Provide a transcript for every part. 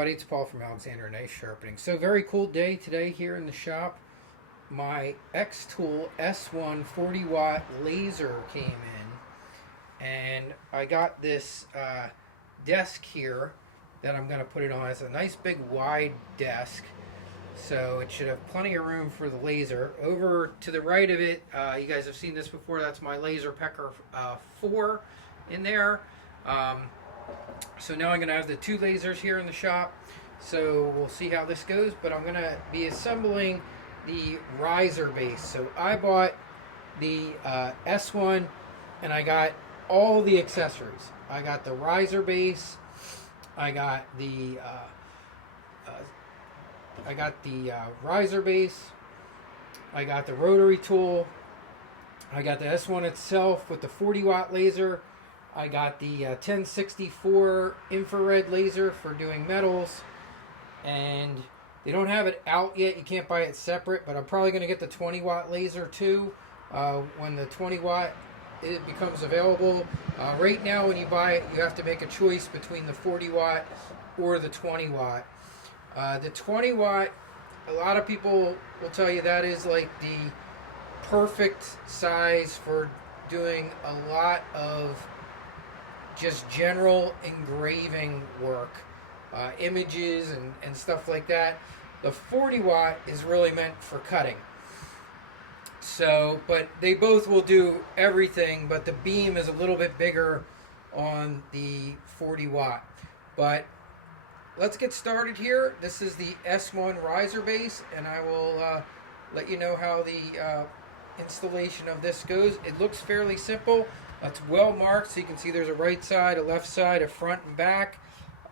everybody, it's Paul from Alexander Knife Sharpening. So very cool day today here in the shop. My Xtool S1 40 watt laser came in, and I got this desk here that I'm going to put it on. It's a nice big wide desk, so it should have plenty of room for the laser. Over to the right of it, you guys have seen this before, that's my Laser Pecker 4 in there. So now I'm going to have the two lasers here in the shop, so we'll see how this goes, but I'm going to be assembling the riser base. So I bought the S1 and I got all the accessories. I got the riser base, I got the riser base, I got the rotary tool, I got the S1 itself with the 40 watt laser, I got the 1064 infrared laser for doing metals, and they don't have it out yet. You can't buy it separate, but I'm probably going to get the 20 watt laser too when the 20 watt it becomes available. Right now when you buy it, you have to make a choice between the 40 watt or the 20 watt. The 20 watt, a lot of people will tell you that is like the perfect size for doing a lot of just general engraving work, images and stuff like that. The 40 watt is really meant for cutting. So, but they both will do everything, but the beam is a little bit bigger on the 40 watt. But let's get started here. This is the S1 riser base, and I will let you know how the installation of this goes. It looks fairly simple. It's well marked, so you can see there's a right side, a left side, a front and back.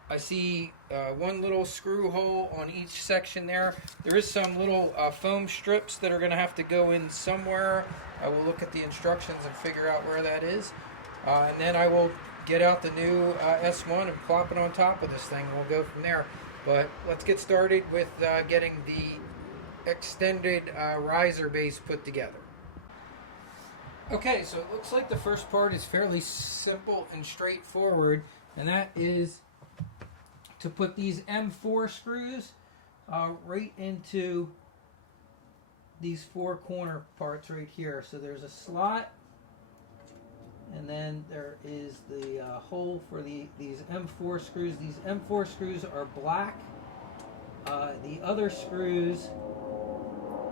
I see one little screw hole on each section there. There is some little foam strips that are going to have to go in somewhere. I will look at the instructions and figure out where that is. And then I will get out the new S1 and plop it on top of this thing. We'll go from there. But let's get started with getting the extended riser base put together. Okay, so it looks like the first part is fairly simple and straightforward, and that is to put these M4 screws right into these four corner parts right here. So there's a slot, and then there is the hole for these M4 screws. These M4 screws are black. The other screws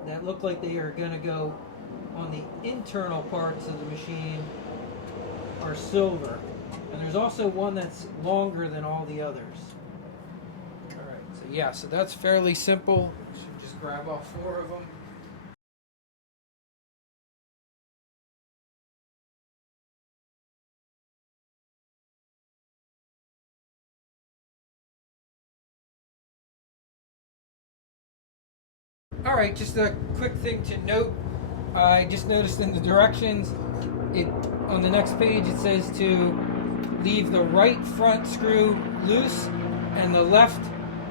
that look like they are going to go on the internal parts of the machine are silver. And there's also one that's longer than all the others. Alright, so yeah, so that's fairly simple. Should just grab all four of them. Alright, just a quick thing to note. I just noticed in the directions, on the next page it says to leave the right front screw loose and the left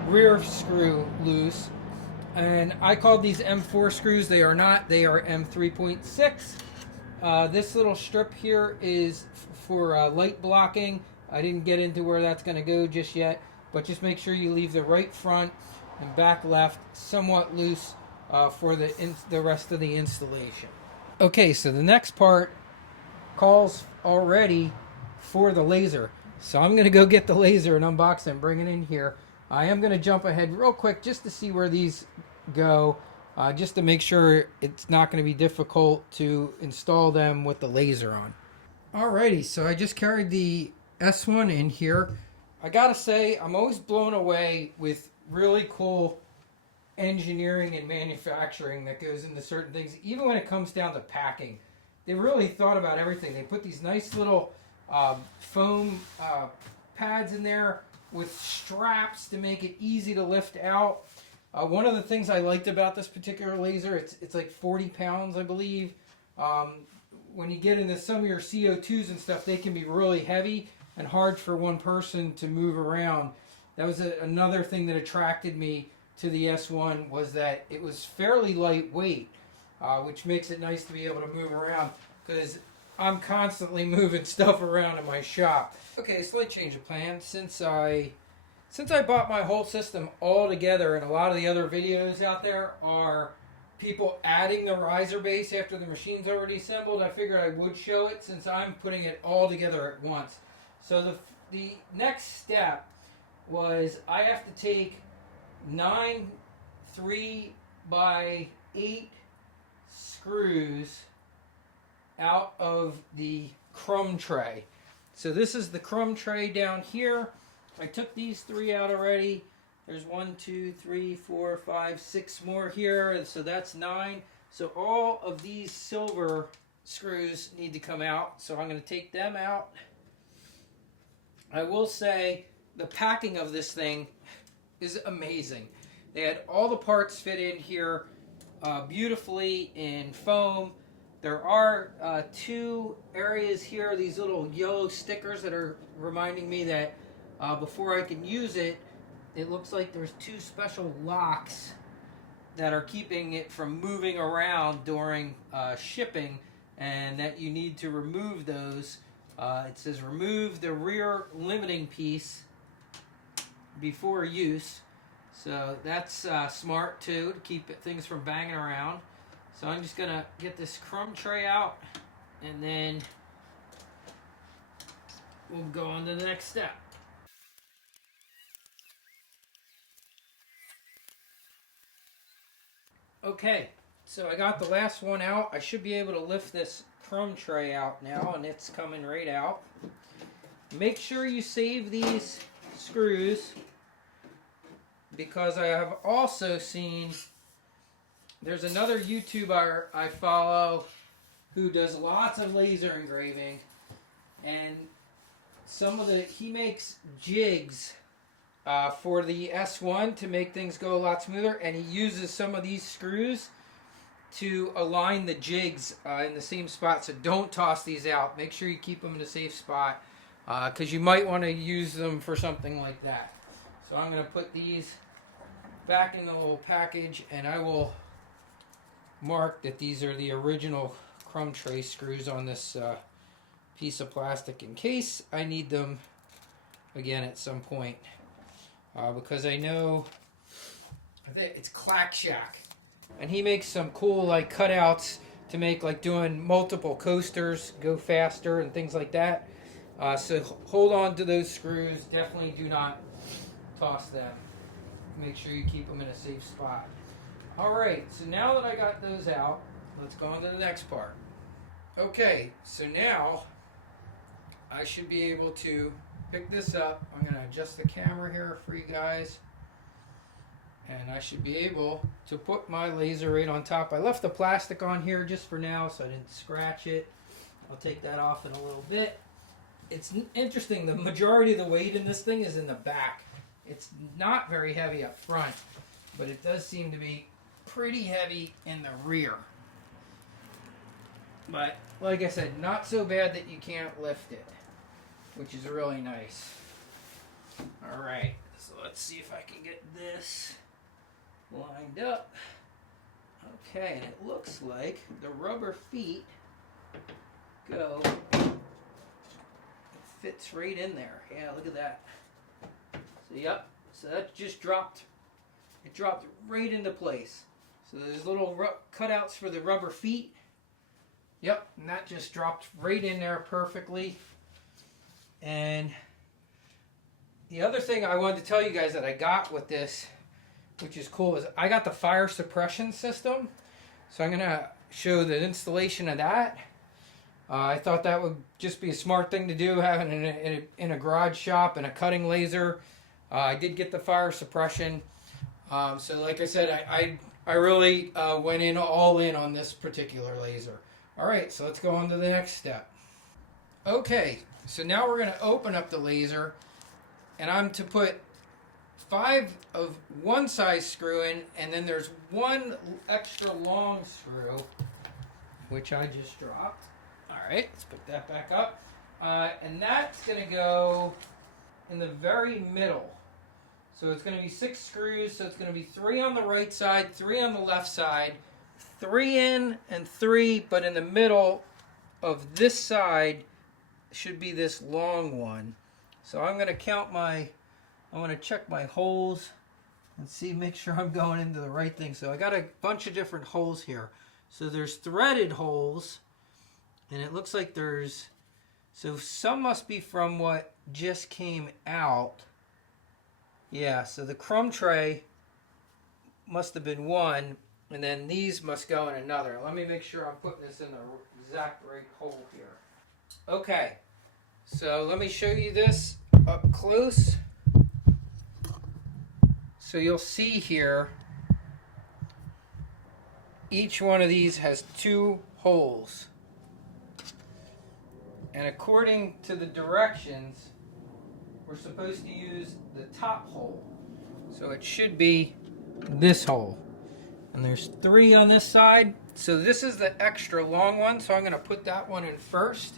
rear screw loose. And I called these M4 screws. They are not. They are M3.6. This little strip here is for light blocking. I didn't get into where that's going to go just yet, but just make sure you leave the right front and back left somewhat loose for the rest of the installation. Okay, so the next part calls already for the laser. So I'm going to go get the laser and unbox it and bring it in here. I am going to jump ahead real quick just to see where these go, just to make sure it's not going to be difficult to install them with the laser on. Alrighty, so I just carried the S1 in here. I gotta say, I'm always blown away with really cool engineering and manufacturing that goes into certain things, even when it comes down to packing. They really thought about everything. They put these nice little foam pads in there with straps to make it easy to lift out. One of the things I liked about this particular laser, it's like 40 pounds, I believe. When you get into some of your CO2s and stuff, they can be really heavy and hard for one person to move around. That was another thing that attracted me to the S1, was that it was fairly lightweight, which makes it nice to be able to move around, because I'm constantly moving stuff around in my shop. Okay, slight change of plan. Since since I bought my whole system all together, and a lot of the other videos out there are people adding the riser base after the machine's already assembled, I figured I would show it since I'm putting it all together at once. So the next step was I have to take 9 3x8 screws out of the crumb tray. So this is the crumb tray down here. I took these 3 out already. There's 1, 2, 3, 4, 5, 6 more here. So that's 9. So all of these silver screws need to come out. So I'm going to take them out. I will say the packing of this thing is amazing. They had all the parts fit in here beautifully in foam. There are 2 areas here, these little yellow stickers that are reminding me that before I can use it, it looks like there's 2 special locks that are keeping it from moving around during shipping, and that you need to remove those. It says remove the rear limiting piece before use. So that's smart too, to keep things from banging around. So I'm just going to get this crumb tray out, and then we'll go on to the next step. Okay, so I got the last one out. I should be able to lift this crumb tray out now, and it's coming right out. Make sure you save these screws, because I have also seen there's another YouTuber I follow who does lots of laser engraving, and he makes jigs for the S1 to make things go a lot smoother, and he uses some of these screws to align the jigs in the same spot. So don't toss these out. Make sure you keep them in a safe spot, because you might want to use them for something like that. So I'm going to put these back in the little package, and I will mark that these are the original crumb tray screws on this piece of plastic in case I need them again at some point, because I know it's Clack Shack, and he makes some cool like cutouts to make like doing multiple coasters go faster and things like that. So hold on to those screws. Definitely do not toss them. Make sure you keep them in a safe spot. Alright, so now that I got those out, let's go on to the next part. Okay, so now I should be able to pick this up. I'm going to adjust the camera here for you guys, and I should be able to put my laser right on top. I left the plastic on here just for now so I didn't scratch it. I'll take that off in a little bit. It's interesting, the majority of the weight in this thing is in the back. It's not very heavy up front, but it does seem to be pretty heavy in the rear. But like I said, not so bad that you can't lift it, which is really nice. Alright, so let's see if I can get this lined up. Okay, and it looks like the rubber feet go, it fits right in there. Yeah, look at that. So yep, so that just dropped, it dropped right into place. So there's little cutouts for the rubber feet. Yep, and that just dropped right in there perfectly. And the other thing I wanted to tell you guys that I got with this, which is cool, is I got the fire suppression system. So I'm going to show the installation of that. I thought that would just be a smart thing to do, having it in a garage shop and a cutting laser. I did get the fire suppression. So like I said, I really went in all in on this particular laser. Alright, so let's go on to the next step. Okay, so now we're going to open up the laser, and I'm to put 5 of one size screw in, and then there's 1 extra long screw, which I just dropped. Alright, let's pick that back up. And that's going to go in the very middle. So it's going to be 6 screws, so it's going to be 3 on the right side, 3 on the left side, 3 in and 3, but in the middle of this side should be this long one. So I'm going to count my I want to check my holes and see, make sure I'm going into the right thing. So I got a bunch of different holes here. So there's threaded holes, and it looks like there's, so some must be from what just came out. Yeah, so the crumb tray must have been one, and then these must go in another. Let me make sure I'm putting this in the exact right hole here. Okay, so let me show you this up close. So you'll see here, each one of these has 2 holes. And according to the directions, we're supposed to use the top hole. So it should be this hole. And there's 3 on this side. So this is the extra long one, so I'm going to put that one in first.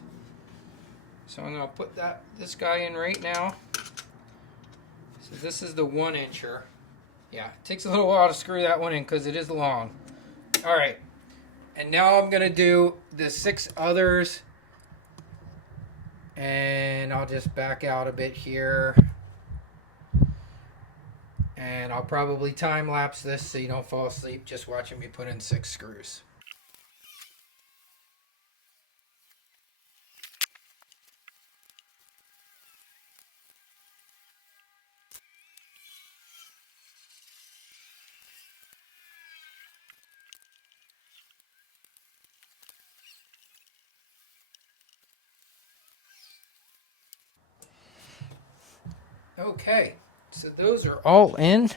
So I'm going to put this guy in right now. So this is the 1-incher. Yeah, it takes a little while to screw that one in because it is long. All right, and now I'm going to do the 6 others. And I'll just back out a bit here. And I'll probably time lapse this so you don't fall asleep just watching me put in 6 screws. Okay, so those are all in.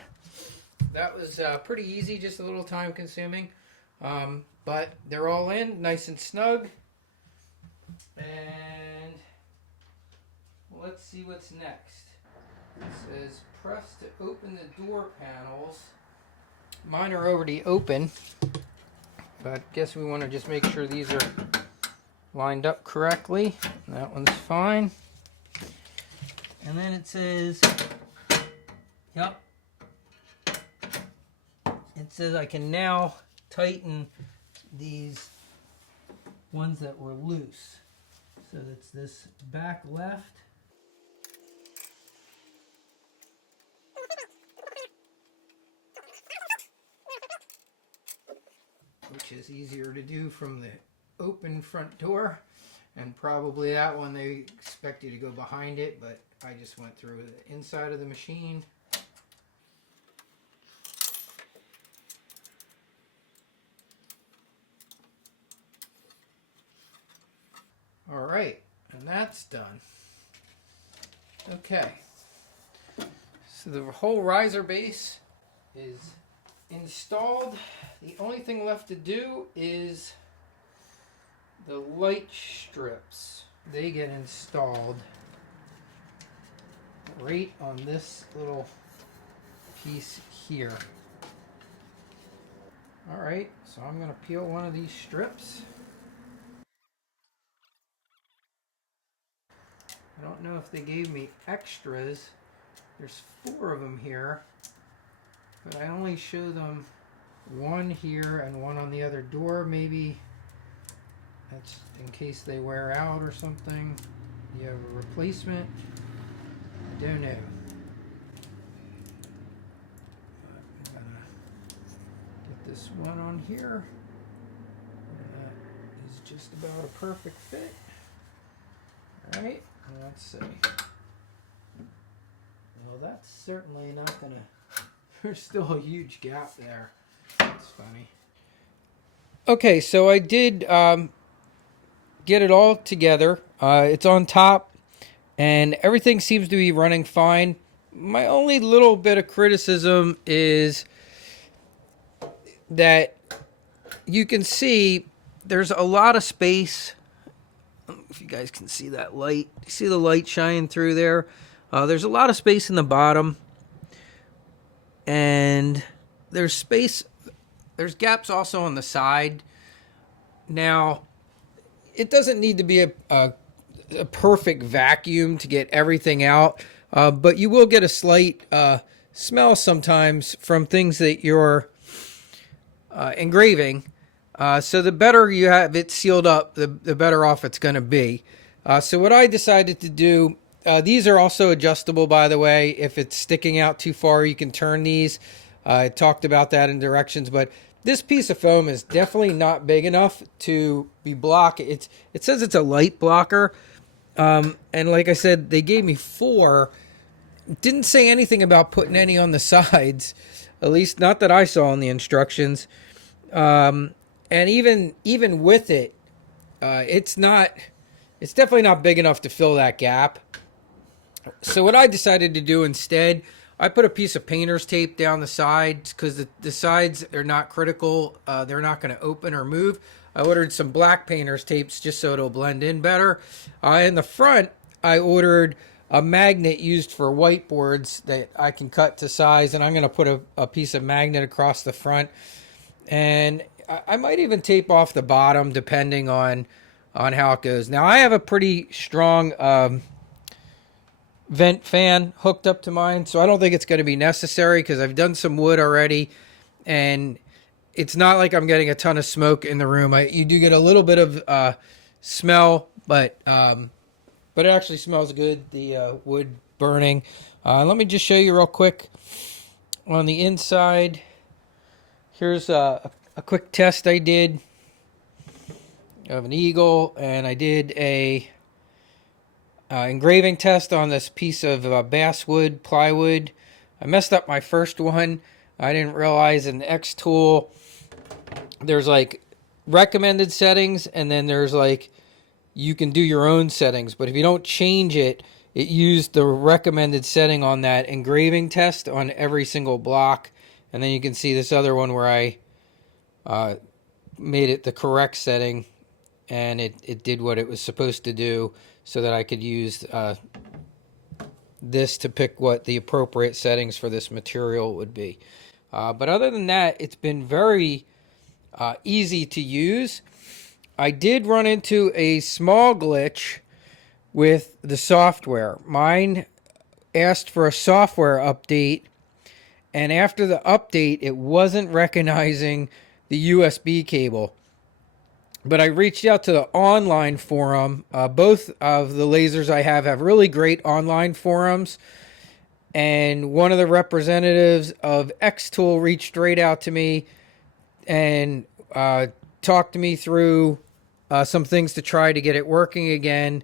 That was pretty easy, just a little time consuming. But they're all in, nice and snug. And let's see what's next. It says press to open the door panels. Mine are already open, but I guess we want to just make sure these are lined up correctly. That one's fine. And then it says, yep, it says I can now tighten these ones that were loose. So that's this back left. Which is easier to do from the open front door. And probably that one they expect you to go behind it, but I just went through the inside of the machine. All right, and that's done. Okay, so the whole riser base is installed. The only thing left to do is the light strips. They get installed right on this little piece here. All right, so I'm going to peel one of these strips. I don't know if they gave me extras. There's 4 of them here, but I only show them one here and one on the other door. Maybe that's in case they wear out or something. You have a replacement. I don't know. I'm gonna get this one on here. That is just about a perfect fit. All right, let's see. Well, that's certainly not gonna. There's still a huge gap there. That's funny. Okay, so I did get it all together. It's on top, and everything seems to be running fine. My only little bit of criticism is that you can see there's a lot of space. I don't know if you guys can see that light. You see the light shining through there? There's a lot of space in the bottom, and there's space. There's gaps also on the side. Now, it doesn't need to be a perfect vacuum to get everything out, but you will get a slight smell sometimes from things that you're engraving. So the better you have it sealed up, the better off it's going to be. So what I decided to do These are also adjustable, by the way. If it's sticking out too far, you can turn these. I talked about that in directions, but this piece of foam is definitely not big enough to be block. It says it's a light blocker, and like I said, they gave me 4. Didn't say anything about putting any on the sides, at least not that I saw in the instructions. And even with it, it's definitely not big enough to fill that gap. So what I decided to do instead, I put a piece of painter's tape down the sides because the sides are not critical. They're not going to open or move. I ordered some black painter's tapes just so it'll blend in better. In the front, I ordered a magnet used for whiteboards that I can cut to size, and I'm going to put a piece of magnet across the front. And I might even tape off the bottom depending on how it goes. Now, I have a pretty strong vent fan hooked up to mine, so I don't think it's going to be necessary because I've done some wood already, and it's not like I'm getting a ton of smoke in the room. You do get a little bit of smell, but it actually smells good, the wood burning. Let me just show you real quick on the inside. Here's a quick test I did of an eagle, and I did a engraving test on this piece of basswood plywood. I messed up my first one. I didn't realize in the Xtool there's like recommended settings, and then there's like you can do your own settings, but if you don't change it, it used the recommended setting on that engraving test on every single block. And then you can see this other one where I made it the correct setting, and it did what it was supposed to do so that I could use this to pick what the appropriate settings for this material would be. But other than that, it's been very easy to use. I did run into a small glitch with the software. Mine asked for a software update, and after the update, it wasn't recognizing the USB cable. But I reached out to the online forum. Both of the lasers I have really great online forums. And one of the representatives of Xtool reached straight out to me and talked to me through some things to try to get it working again.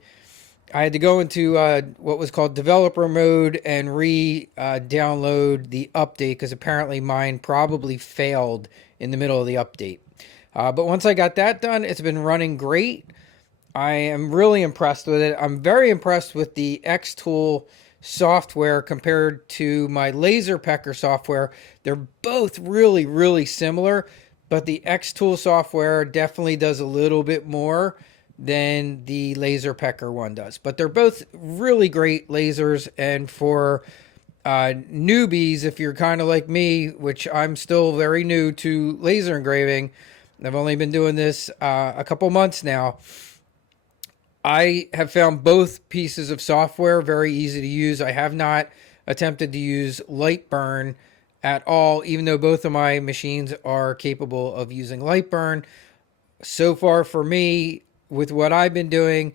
I had to go into what was called developer mode and download the update because apparently mine probably failed in the middle of the update. But once I got that done, it's been running great. I am really impressed with it. I'm very impressed with the Xtool software compared to my laser pecker software. They're both really, really similar, but the Xtool software definitely does a little bit more than the laser pecker one does. But they're both really great lasers, and for newbies, if you're kind of like me, which I'm still very new to laser engraving, I've only been doing this a couple months now, I have found both pieces of software very easy to use. I have not attempted to use Lightburn at all, even though both of my machines are capable of using Lightburn. So far for me, with what I've been doing,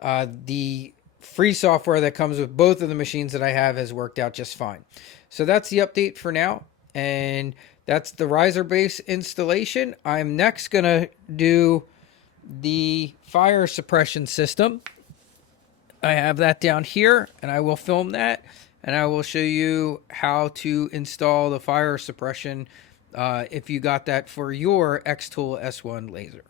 the free software that comes with both of the machines that I have has worked out just fine. So that's the update for now, and that's the riser base installation. I'm next going to do the fire suppression system. I have that down here, and I will film that, and I will show you how to install the fire suppression if you got that for your Xtool S1 laser.